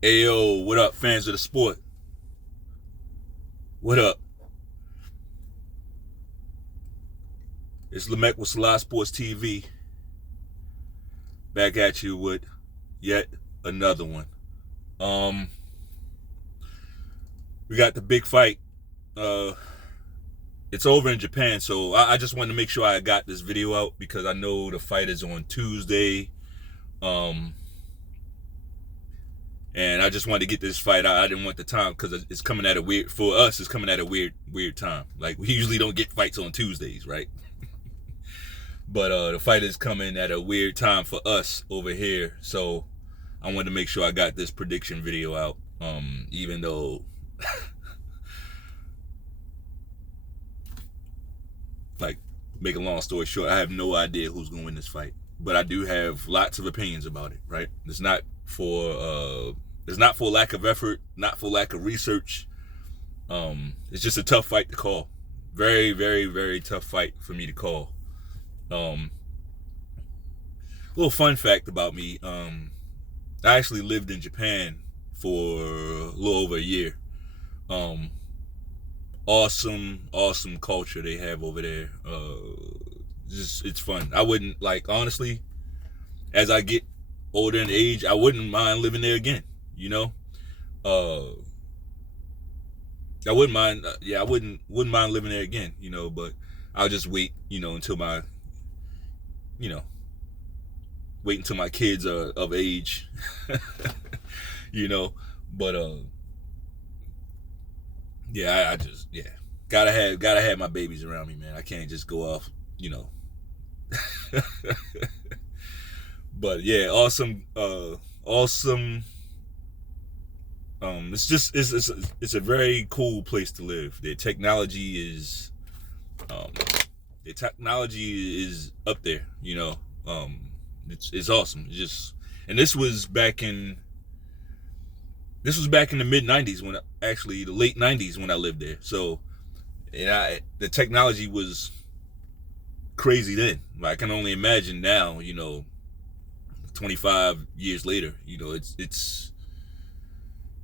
Ayo, what up, fans of the sport? What up? It's Lamech with Selah Sports TV, back at you with yet another one. Um, we got the big fight. Uh, it's over in Japan, so I just wanted to make sure I got this video out because I know the fight is on Tuesday. Um, and I just wanted to get this fight out. I didn't want the time because it's coming at a weird for us. It's coming at a weird time. Like we usually don't get fights on Tuesdays, right? But the fight is coming at a weird time for us over here, so I wanted to make sure I got this prediction video out. Even though, like, make a long story short, I have no idea who's going to win this fight, but I do have lots of opinions about it. Right? It's not for lack of effort, not for lack of research. It's just a tough fight to call. Very, very, very tough fight for me to call. Little fun fact about me. I actually lived in Japan for a little over a year. Awesome culture they have over there. Just it's fun. I wouldn't honestly, as I get older in age, I wouldn't mind living there again. You know, I wouldn't mind. I wouldn't mind living there again. But I'll just wait. Until my you know, wait until my kids are of age, But yeah, I just gotta have my babies around me, man. I can't just go off, But yeah, awesome. It's a very cool place to live. Their technology is up there, it's awesome. And this was back in the mid '90s the late '90s when I lived there. So, the technology was crazy then. I can only imagine now. 25 years later, it's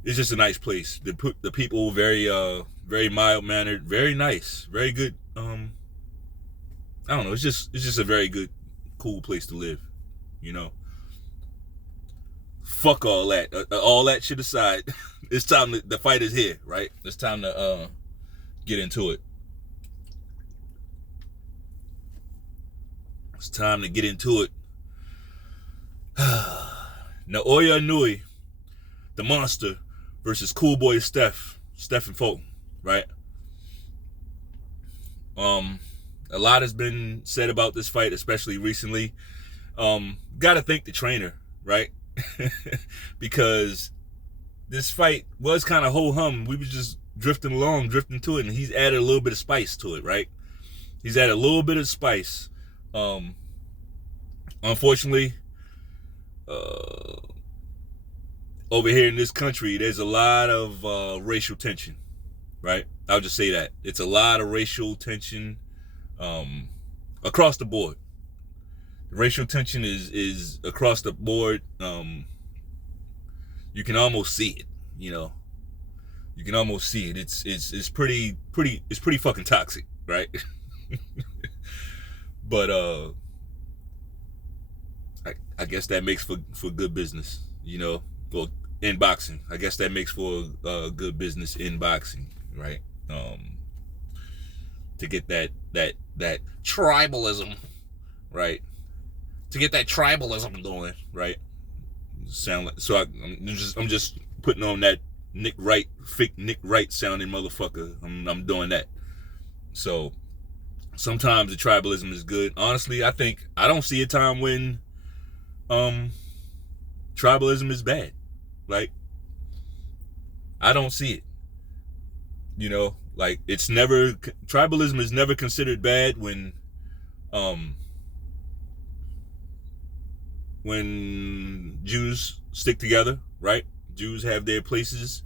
just a nice place. The people very mild mannered, very nice, very good. I don't know. It's just a very good, cool place to live. Fuck all that. All that shit aside, it's time the fight is here, right? It's time to get into it. It's time to get into it. Naoya Inoue, the monster, versus Cool Boy Stephen Fulton, right? A lot has been said about this fight, especially recently. Gotta thank the trainer, right? Because this fight was kind of ho-hum. We was just drifting to it, and he's added a little bit of spice to it, right? He's added a little bit of spice. Unfortunately, over here in this country, there's a lot of racial tension, right? I'll just say that. It's a lot of racial tension across the board. Racial tension is across the board. You can almost see it, You can almost see it. It's pretty fucking toxic, right? But I guess that makes for good business, Well, in boxing, I guess that makes for good business in boxing, right? To get that tribalism, right? To get that tribalism going, right? Sound like so. I'm just putting on that fake Nick Wright sounding motherfucker. I'm doing that. So sometimes the tribalism is good. Honestly, I don't see a time when tribalism is bad. Like, I don't see it. It's never, tribalism is never considered bad when Jews stick together, right? Jews have their places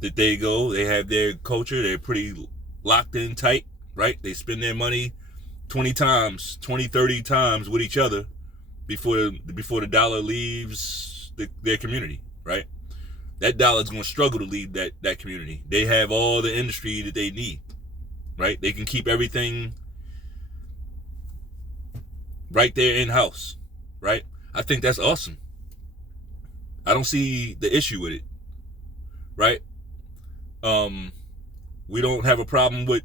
that they go. They have their culture. They're pretty locked in tight, right? They spend their money 20, 30 times with each other before the dollar leaves their community, right? that dollar is going to struggle to leave that community. They have all the industry that they need, right? They can keep everything right there in-house, right? I think that's awesome. I don't see the issue with it, right? We don't have a problem with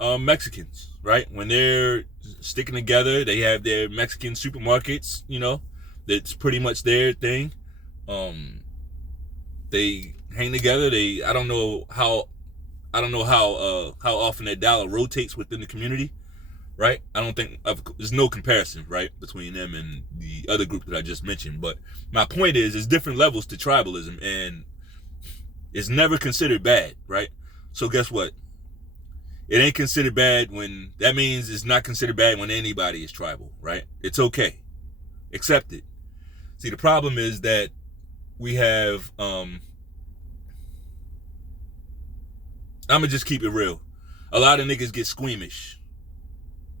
Mexicans, right? When they're sticking together, they have their Mexican supermarkets, you know, that's pretty much their thing. They hang together. I don't know how often that dollar rotates within the community, right? I don't think there's no comparison, right, between them and the other group that I just mentioned. But my point is, there's different levels to tribalism, and it's never considered bad, right? So guess what? It ain't considered bad when, that means it's not considered bad when anybody is tribal, right? It's okay. Accept it. See, the problem is that we have, I'm gonna just keep it real. A lot of niggas get squeamish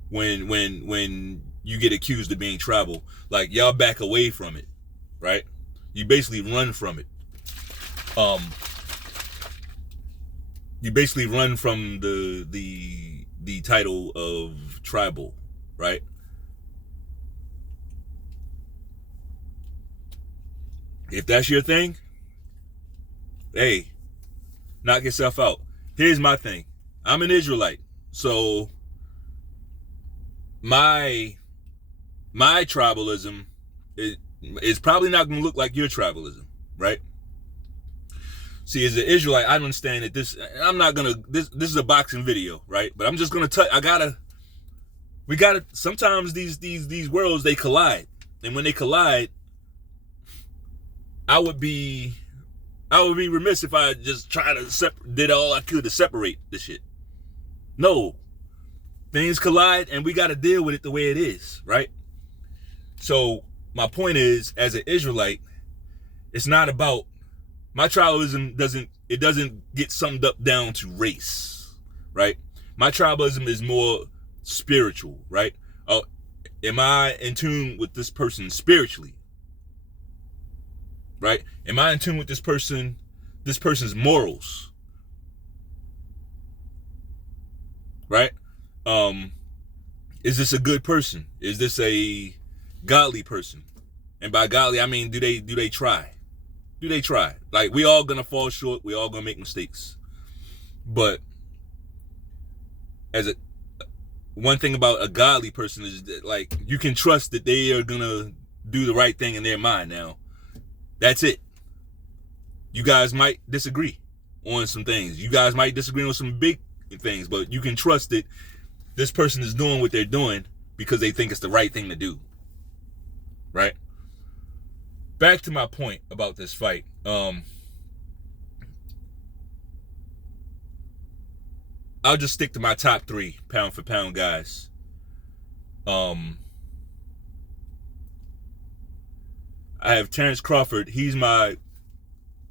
when you get accused of being tribal. Like, y'all back away from it, right? You basically run from it. You basically run from the title of tribal, right? If that's your thing, hey, knock yourself out. Here's my thing. I'm an Israelite, so my tribalism is probably not going to look like your tribalism, right? See, as an Israelite, I understand that this is a boxing video, right? But I'm just gonna sometimes these worlds, they collide. And when they collide, I would be remiss if I just did all I could to separate the shit. No. Things collide, and we gotta deal with it the way it is, right? So my point is, as an Israelite, it's not about, my tribalism doesn't get summed up down to race, right? My tribalism is more spiritual, right? Am I in tune with this person spiritually? Right? Am I in tune with this person's morals? Right? Is this a good person? Is this a godly person? And by godly, I mean, do they try? Do they try? Like, we all gonna fall short. We all gonna make mistakes. But one thing about a godly person is that, like, you can trust that they are gonna do the right thing in their mind. Now, that's it. You guys might disagree on some things. You guys might disagree on some big things, but you can trust that this person is doing what they're doing because they think it's the right thing to do. Right? Back to my point about this fight. I'll just stick to my top 3 pound for pound guys. I have Terrence Crawford. He's my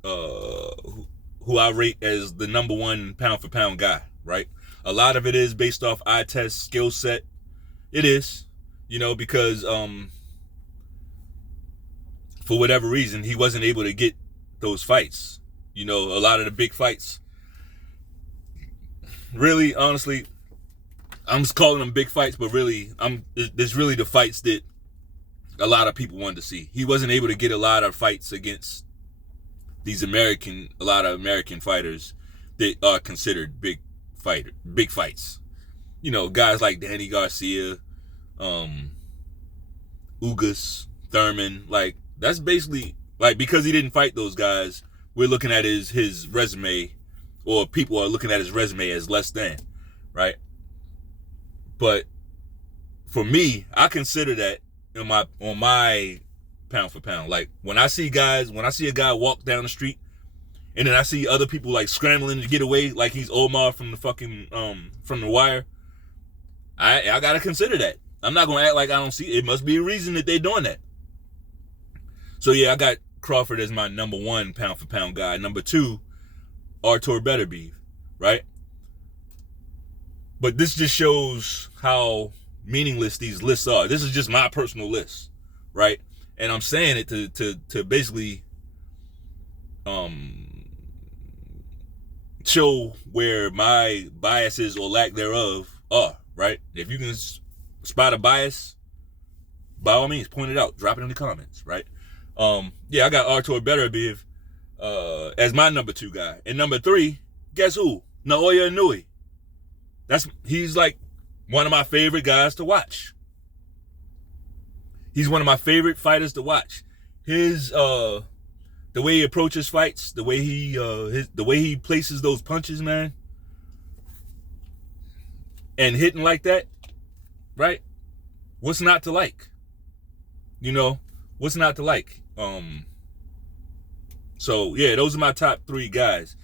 who I rate as the number 1 pound for pound guy, right? A lot of it is based off eye test, skill set. It is, because for whatever reason, he wasn't able to get those fights. A lot of the big fights, really, honestly, I'm just calling them big fights, but really, there's really the fights that a lot of people wanted to see. He wasn't able to get a lot of fights against a lot of American fighters that are considered big fights. Guys like Danny Garcia, Ugas, Thurman, like, that's basically, like, because he didn't fight those guys, we're looking at his resume, or people are looking at his resume as less than, right? But for me, I consider that on my pound for pound. Like, when I see a guy walk down the street, and then I see other people, like, scrambling to get away, like he's Omar from the fucking from The Wire, I gotta consider that. I'm not gonna act like I don't see it. It must be a reason that they're doing that. So yeah, I got Crawford as my number 1 pound for pound guy. Number 2, Artur Beterbiev, right? But this just shows how meaningless these lists are. This is just my personal list, right? And I'm saying it to basically show where my biases or lack thereof are, right? If you can spot a bias, by all means, point it out. Drop it in the comments, right? Yeah, I got Artur Beterbiev as my number 2 guy. And number 3, guess who? Naoya Inoue. He's like one of my favorite guys to watch. He's one of my favorite fighters to watch. His the way he approaches fights, the way he places those punches, man, and hitting like that, right? What's not to like? You know, what's not to like? So yeah, those are my top 3 guys.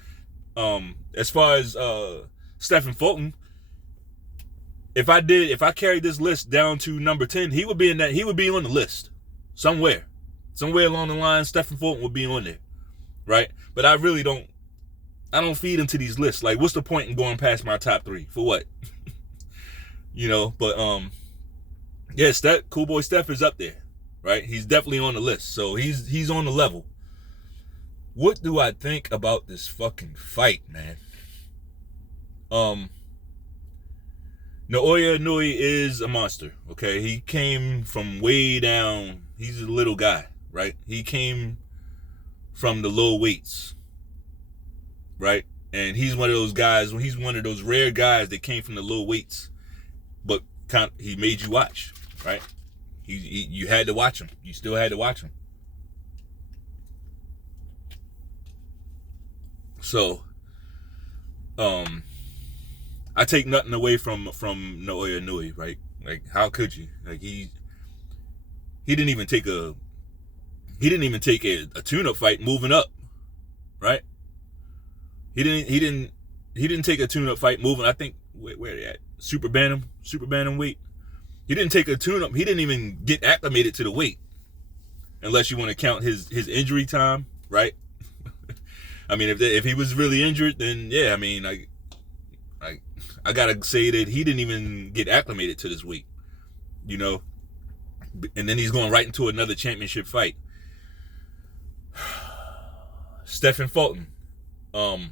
As far as Stephen Fulton, if I carried this list down to number 10, he would be on the list somewhere along the line. Stephen Fulton would be on there, right? But I don't feed into these lists. Like, what's the point in going past my top 3 for what? You know, but yes, that cool boy Steph is up there, right? He's definitely on the list, so he's on the level. What do I think about this fucking fight, man? Naoya Inoue is a monster, okay? He came from way down. He's a little guy, right? He came from the low weights, right? And he's one of those guys, he's one of those rare guys that came from the low weights, but he made you watch, right? You had to watch him. You still had to watch him. So, I take nothing away from Naoya Inoue, right? Like, how could you? Like, he didn't even take a tune-up fight moving up, right? He didn't take a tune-up fight moving. I think where they at? Super bantam weight. He didn't take a tune-up. He didn't even get acclimated to the weight, unless you want to count his injury time, right? I mean, if he was really injured, then yeah, I mean, I gotta say that he didn't even get acclimated to this weight, you know. And then he's going right into another championship fight. Stephen Fulton. I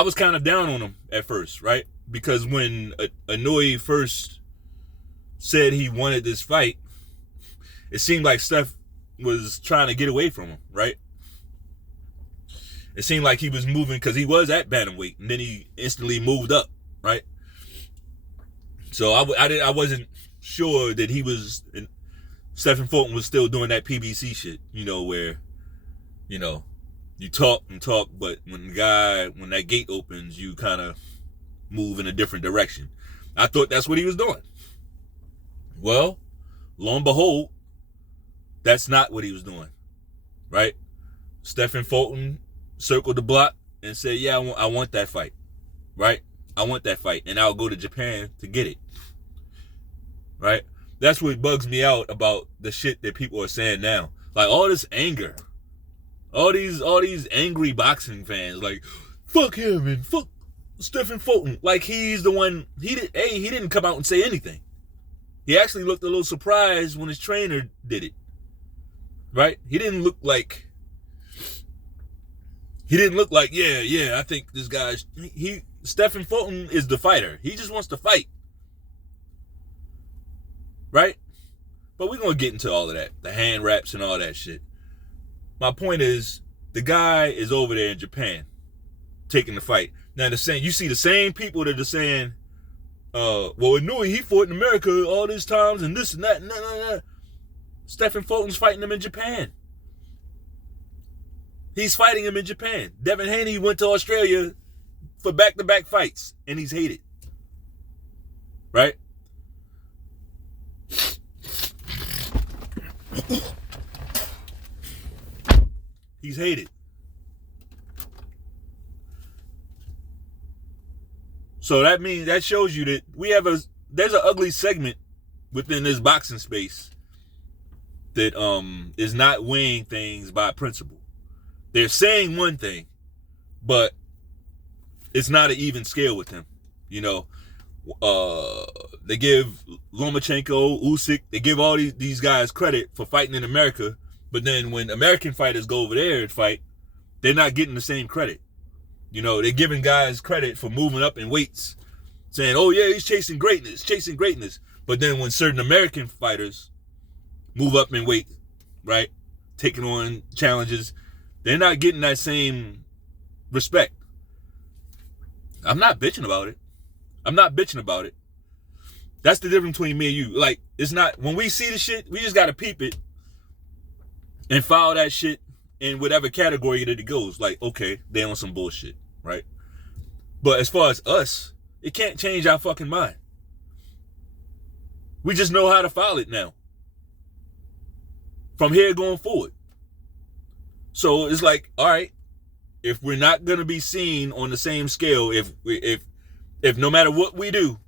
was kind of down on him at first, right? Because when Inoue first said he wanted this fight, it seemed like Steph was trying to get away from him, right? It seemed like he was moving because he was at bantamweight, and then he instantly moved up, right? So I wasn't sure that Stephen Fulton was still doing that PBC shit, you know, where, you know, you talk and talk, but when that gate opens, you kind of move in a different direction. I thought that's what he was doing. Well, lo and behold, that's not what he was doing, right? Stephen Fulton circled the block and said, yeah, I want that fight, right? I want that fight, and I'll go to Japan to get it, right? That's what bugs me out about the shit that people are saying now. Like, all this anger, all these angry boxing fans, like, fuck him and fuck Stephen Fulton. Like, he's the one, he didn't come out and say anything. He actually looked a little surprised when his trainer did it, right? He didn't look like, yeah, I think this guy's, Stephen Fulton is the fighter. He just wants to fight, right? But we're going to get into all of that, the hand wraps and all that shit. My point is, the guy is over there in Japan taking the fight. Now, you see the same people that are saying, well, Inoue, he fought in America all these times and this and that. No. Stephen Fulton's fighting him in Japan. He's fighting him in Japan. Devin Haney went to Australia for back-to-back fights, and he's hated. Right? He's hated. So that shows you that there's an ugly segment within this boxing space that is not weighing things by principle. They're saying one thing, but it's not an even scale with them. You know, they give Lomachenko, Usyk, they give all these guys credit for fighting in America, But then when American fighters go over there and fight, they're not getting the same credit. You know, they're giving guys credit for moving up in weights, saying, oh yeah, he's chasing greatness. But then when certain American fighters move up in weight, right, taking on challenges, they're not getting that same respect. I'm not bitching about it. That's the difference between me and you. Like, it's not, when we see the shit, we just gotta peep it and follow that shit in whatever category that it goes. Like, okay, they on some bullshit, right? But as far as us, it can't change our fucking mind. We just know how to follow it now. From here going forward. So it's like, all right, if we're not gonna be seen on the same scale, if no matter what we do,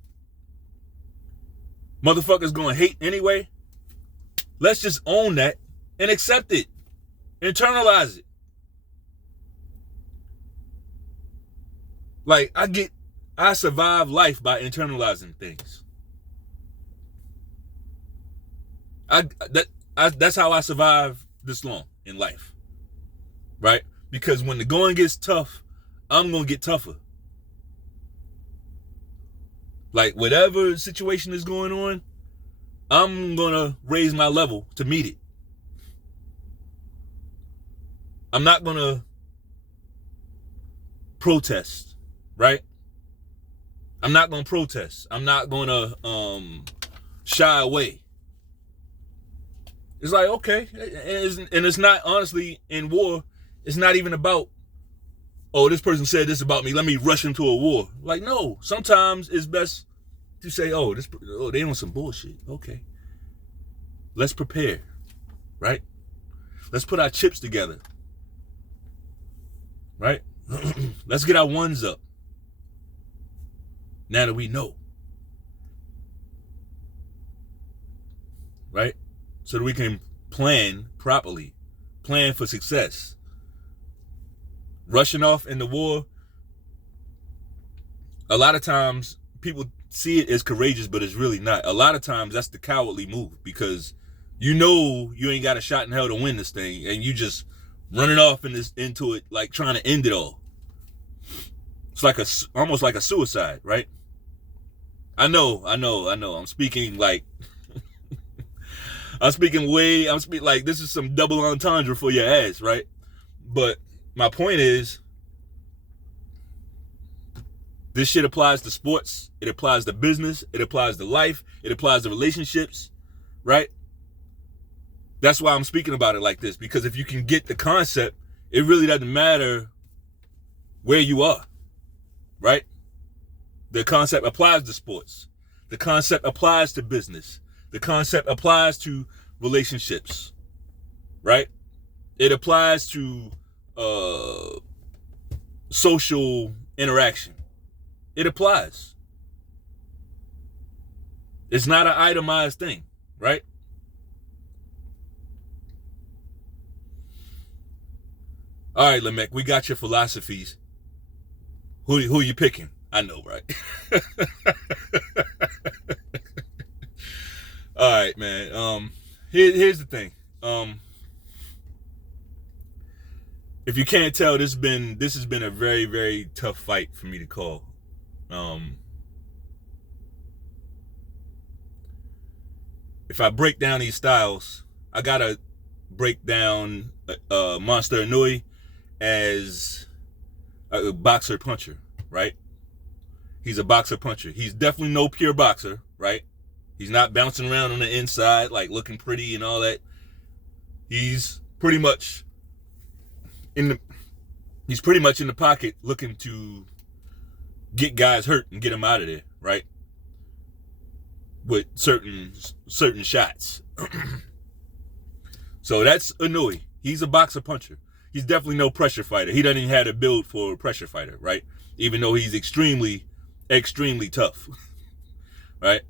motherfuckers gonna hate anyway, let's just own that and accept it. Internalize it. Like, I survive life by internalizing things. That's how I survive this long in life. Right? Because when the going gets tough, I'm gonna get tougher. Like, whatever situation is going on, I'm gonna raise my level to meet it. I'm not gonna protest, right? I'm not gonna protest. I'm not gonna shy away. It's like, okay, and it's not, honestly, in war, it's not even about, oh, this person said this about me, let me rush into a war. Like, no, sometimes it's best to say, oh, they on some bullshit. Okay. Let's prepare, right? Let's put our chips together, right? Let's get our ones up. Now that we know, right? So that we can plan properly, plan for success. Rushing off in the war, a lot of times people see it as courageous, but it's really not. A lot of times that's the cowardly move, because you know you ain't got a shot in hell to win this thing, and you just running off into it, like trying to end it all. It's like almost like a suicide, right? I know. I'm speaking like I'm speaking like this is some double entendre for your ass, right? But my point is, this shit applies to sports, it applies to business, it applies to life, it applies to relationships, right? That's why I'm speaking about it like this, because if you can get the concept, it really doesn't matter where you are, right? The concept applies to sports. The concept applies to business. The concept applies to relationships, right? It applies to social interaction. It applies. It's not an itemized thing, right? All right, Lamech, we got your philosophies. Who you picking? I know, right? All right, man. Here's the thing. If you can't tell, this has been a very, very tough fight for me to call. If I break down these styles, I gotta break down Monster Inoue as a boxer puncher, right? He's a boxer puncher. He's definitely no pure boxer, right? He's not bouncing around on the inside, like looking pretty and all that. He's pretty much in the pocket, looking to get guys hurt and get them out of there, right? With certain shots. So that's Inoue. He's a boxer puncher. He's definitely no pressure fighter. He doesn't even have a build for a pressure fighter, right? Even though he's extremely, extremely tough, right?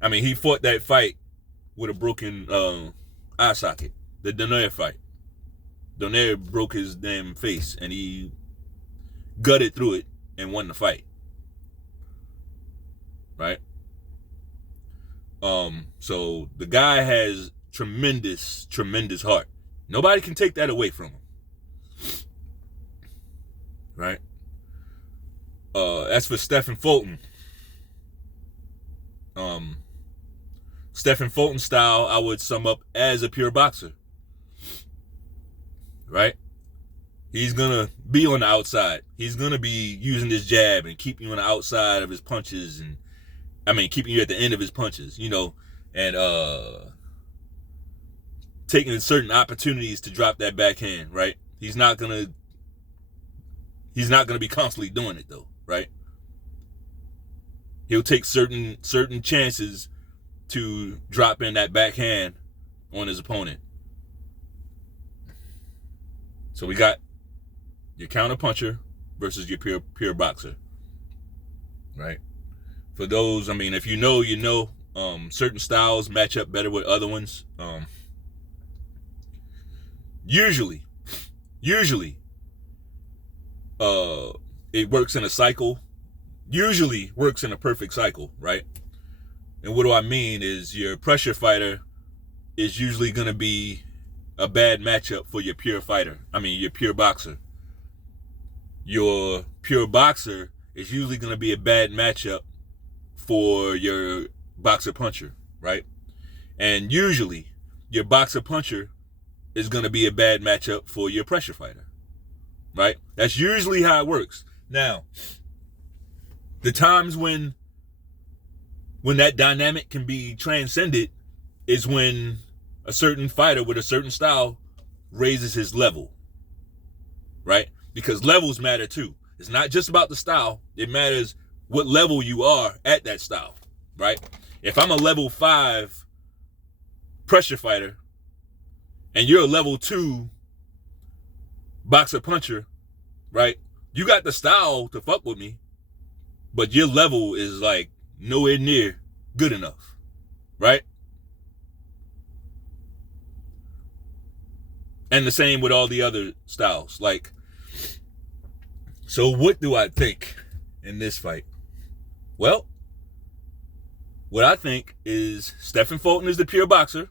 I mean, he fought that fight with a broken eye socket. The Naoya fight. Naoya broke his damn face, and he gutted through it and won the fight. Right? So the guy has tremendous, tremendous heart. Nobody can take that away from him. Right? As for Stephen Fulton, Stephen Fulton style, I would sum up as a pure boxer. Right? He's gonna be on the outside. He's gonna be using his jab and keep you on the outside of his punches, and keeping you at the end of his punches, and taking certain opportunities to drop that backhand, right? He's not gonna be constantly doing it though, right? He'll take certain chances to drop in that backhand on his opponent. So we got your counter puncher versus your pure boxer, right? For those, if you know, certain styles match up better with other ones. Usually, it works in a cycle. Usually works in a perfect cycle, right? And what do I mean is your pressure fighter is usually going to be a bad matchup for your pure fighter. Your pure boxer. Your pure boxer is usually going to be a bad matchup for your boxer puncher, right? And usually your boxer puncher is going to be a bad matchup for your pressure fighter, right? That's usually how it works. Now, the times when that dynamic can be transcended is when a certain fighter with a certain style raises his level, right? Because levels matter too. It's not just about the style. It matters what level you are at that style, right? If I'm a level 5 pressure fighter and you're a level 2 boxer puncher, right? You got the style to fuck with me, but your level is like nowhere near good enough, right? And the same with all the other styles. So what do I think in this fight? Well, what I think is Stephen Fulton is the pure boxer,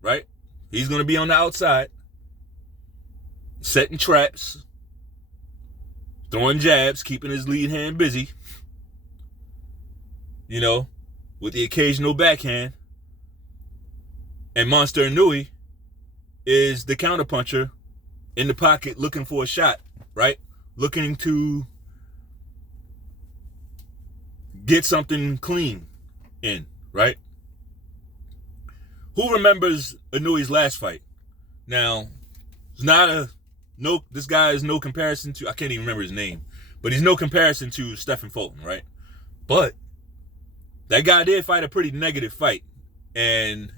right? He's going to be on the outside, setting traps, throwing jabs, keeping his lead hand busy, with the occasional backhand. And Monster Inoue is the counterpuncher in the pocket looking for a shot, right? Looking to get something clean in, right? Who remembers Inoue's last fight? Now, this guy is no comparison to, I can't even remember his name, but he's no comparison to Stephen Fulton, right? But that guy did fight a pretty negative fight, and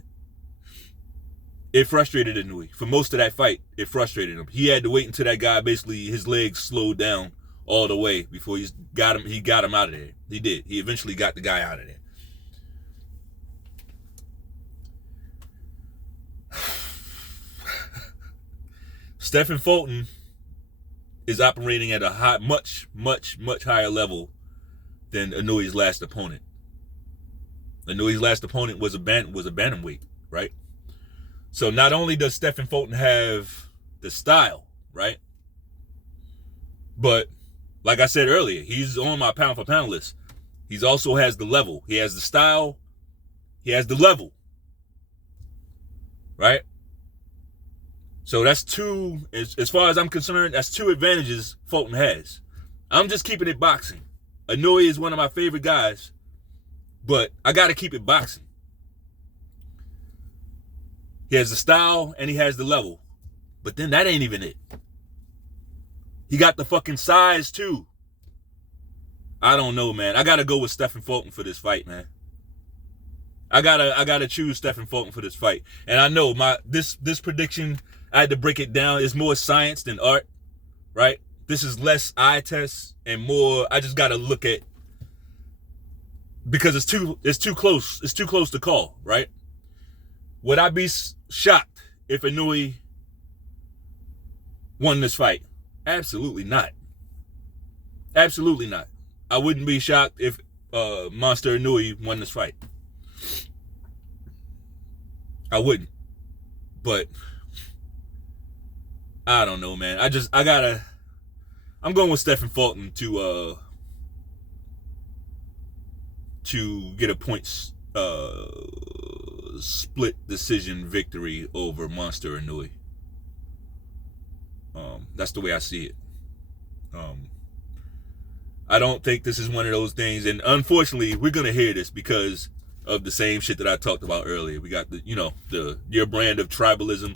it frustrated Inoue. For most of that fight, it frustrated him. He had to wait until that guy basically, his legs slowed down all the way before he got him out of there. He did. He eventually got the guy out of there. Stephen Fulton is operating at a much higher level than Inoue's last opponent. Inoue's last opponent was a bantamweight, right? So not only does Stephen Fulton have the style, right? But like I said earlier, he's on my pound for pound list. He also has the level. He has the style. He has the level. Right? So that's two, as far as I'm concerned, that's two advantages Fulton has. I'm just keeping it boxing. Inoue is one of my favorite guys, but I got to keep it boxing. He has the style and he has the level. But then that ain't even it. He got the fucking size too. I don't know, man. I got to go with Stephen Fulton for this fight, man. I gotta choose Stephen Fulton for this fight. And I know this prediction, I had to break it down. It's more science than art, right? This is less eye test and more, I just gotta look at, because it's too close. It's too close to call, right? Would I be shocked if Inoue won this fight? Absolutely not. Absolutely not. I wouldn't be shocked if Monster Inoue won this fight. I wouldn't. But I don't know, man. I'm going with Stephen Fulton to get a points split decision victory over Monster Inoue. That's the way I see it. I don't think this is one of those things, and unfortunately, we're gonna hear this because of the same shit that I talked about earlier. We got your brand of tribalism.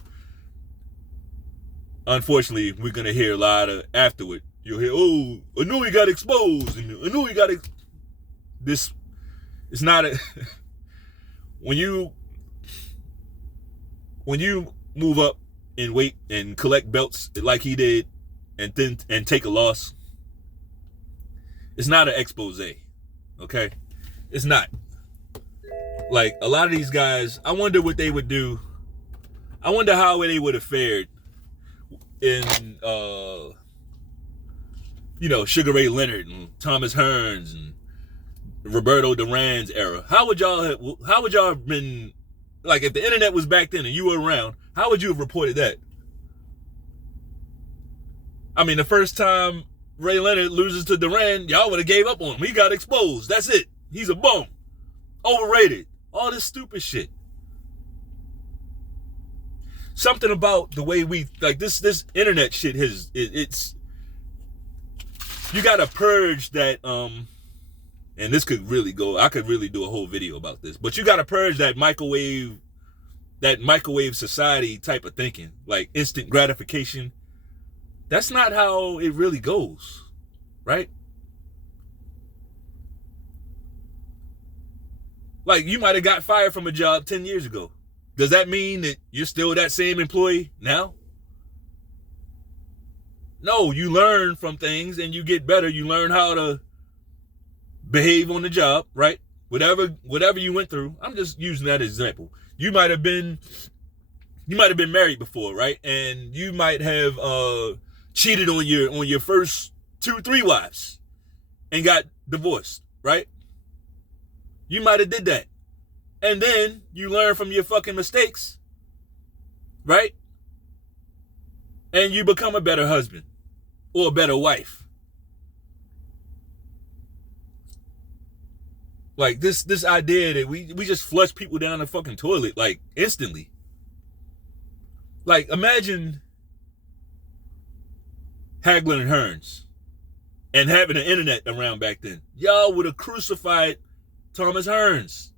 Unfortunately, we're gonna hear a lot of afterward. You'll hear, "Oh, Inoue got exposed," and Inoue got this. It's not a when you move up in weight and collect belts like he did, and take a loss. It's not an expose, okay? It's not. Like, a lot of these guys, I wonder what they would do. I wonder how they would have fared in, Sugar Ray Leonard and Thomas Hearns and Roberto Duran's era. How would y'all have been, like, if the internet was back then and you were around, how would you have reported that? I mean, the first time Ray Leonard loses to Duran, y'all would have gave up on him. He got exposed. That's it. He's a bum. Overrated. All this stupid shit. Something about the way we, like, this internet shit it's you gotta purge that, and this could really go, I could really do a whole video about this, but you gotta purge that microwave society type of thinking, like instant gratification. That's not how it really goes, right? Like, you might have got fired from a job 10 years ago. Does that mean that you're still that same employee now? No, you learn from things and you get better. You learn how to behave on the job, right? Whatever you went through. I'm just using that example. You might have been married before, right? And you might have cheated on your first 2-3 wives and got divorced, right? You might have did that. And then you learn from your fucking mistakes, right? And you become a better husband or a better wife. Like, this idea that we just flush people down the fucking toilet, like, instantly. Like, imagine Hagler and Hearns and having the internet around back then. Y'all would have crucified Thomas Hearns.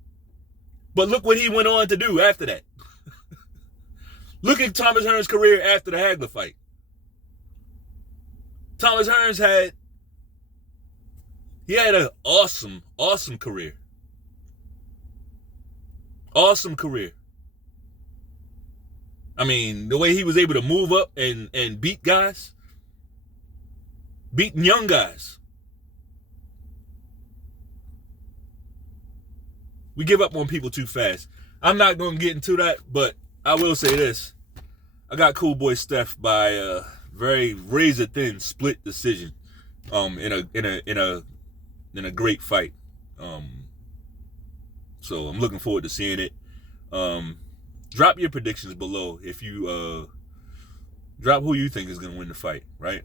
But look what he went on to do after that. Look at Thomas Hearns' career after the Hagler fight. Thomas Hearns had an awesome career. Awesome career. I mean, the way he was able to move up and beat guys. Beating young guys. We give up on people too fast. I'm not going to get into that, but I will say this. I got Cool Boy Steph by a very razor thin split decision in a great fight. So I'm looking forward to seeing it. Drop your predictions below if you drop who you think is going to win the fight, right?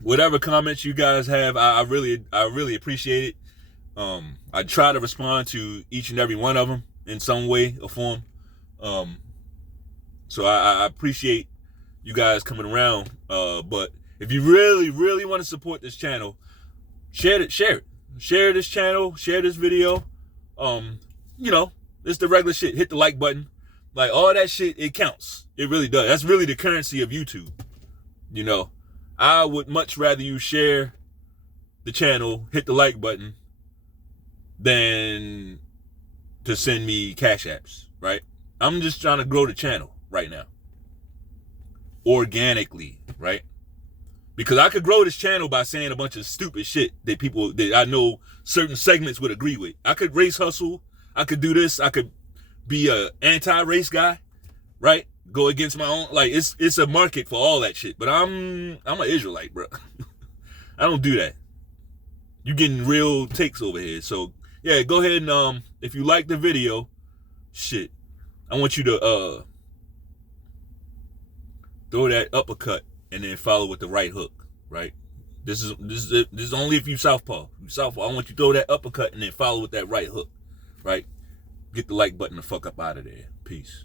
Whatever comments you guys have, I really appreciate it. I try to respond to each and every one of them in some way or form. So I appreciate you guys coming around. But if you really want to support this channel, share it. Share this channel, share this video. It's the regular shit. Hit the like button. Like, all that shit, it counts. It really does. That's really the currency of YouTube. I would much rather you share the channel, hit the like button, than to send me cash apps, right? I'm just trying to grow the channel right now. Organically, right? Because I could grow this channel by saying a bunch of stupid shit that I know certain segments would agree with. I could race hustle. I could do this. I could be a anti-race guy, right? Go against my own. Like, it's a market for all that shit. But I'm an Israelite, bro. I don't do that. You getting real takes over here. So yeah, go ahead and if you like the video, shit, I want you to throw that uppercut, and then follow with the right hook, right? This is only if you southpaw. Southpaw, I want you to throw that uppercut and then follow with that right hook, right? Get the like button the fuck up out of there. Peace.